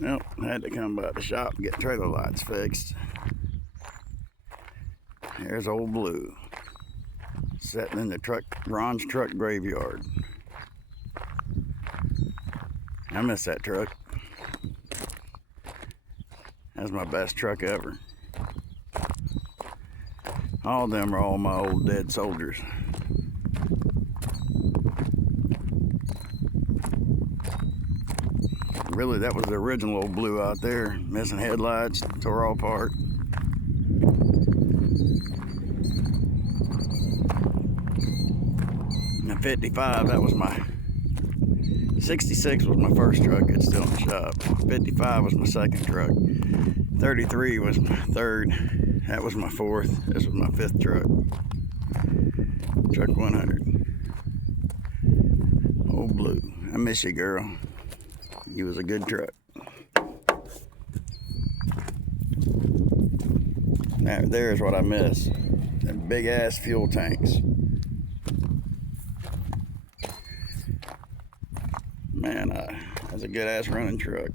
Well, I had to come by the shop to get trailer lights fixed. There's old Blue, sitting in the Ron's truck graveyard. I miss that truck. That's my best truck ever. All of them are all my old dead soldiers. Really, that was the original old Blue out there, missing headlights, tore all apart. And the 55, that was my 66 was my first truck. It's still in the shop. 55 was my second truck. 33 was my third. That was my fourth. This was my fifth truck. Truck 100. Old Blue. I miss you, girl. You was a good truck. Now, there's what I miss. Them big ass fuel tanks. Man, that's a good ass running truck.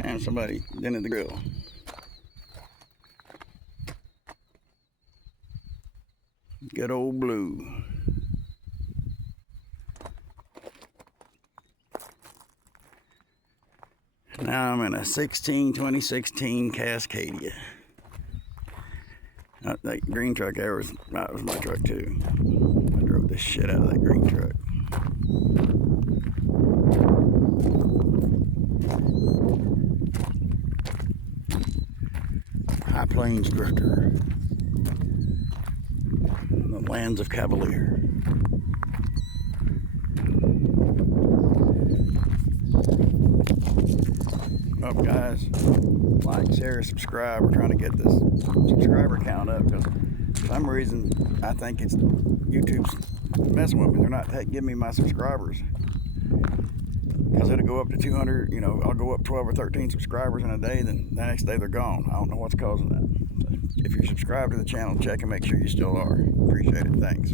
And somebody dented the grill. Good old Blue. Now I'm in a 2016 Cascadia. That green truck there that was my truck too. I drove the shit out of that green truck. High Plains Drifter. The lands of Cavalier. Well, guys, like, share, subscribe. We're trying to get this subscriber count up because for some reason I think it's YouTube's messing with me. They're not giving me my subscribers because it'll go up to 200. You know, I'll go up 12 or 13 subscribers in a day, then the next day they're gone. I don't know what's causing that. So if you're subscribed to the channel, check and make sure you still are. Appreciate it. Thanks.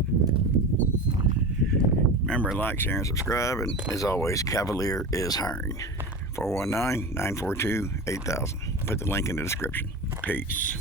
Remember, like, share, and subscribe. And as always, Cavalier is hiring. 419-942-8000. Put the link in the description. Peace.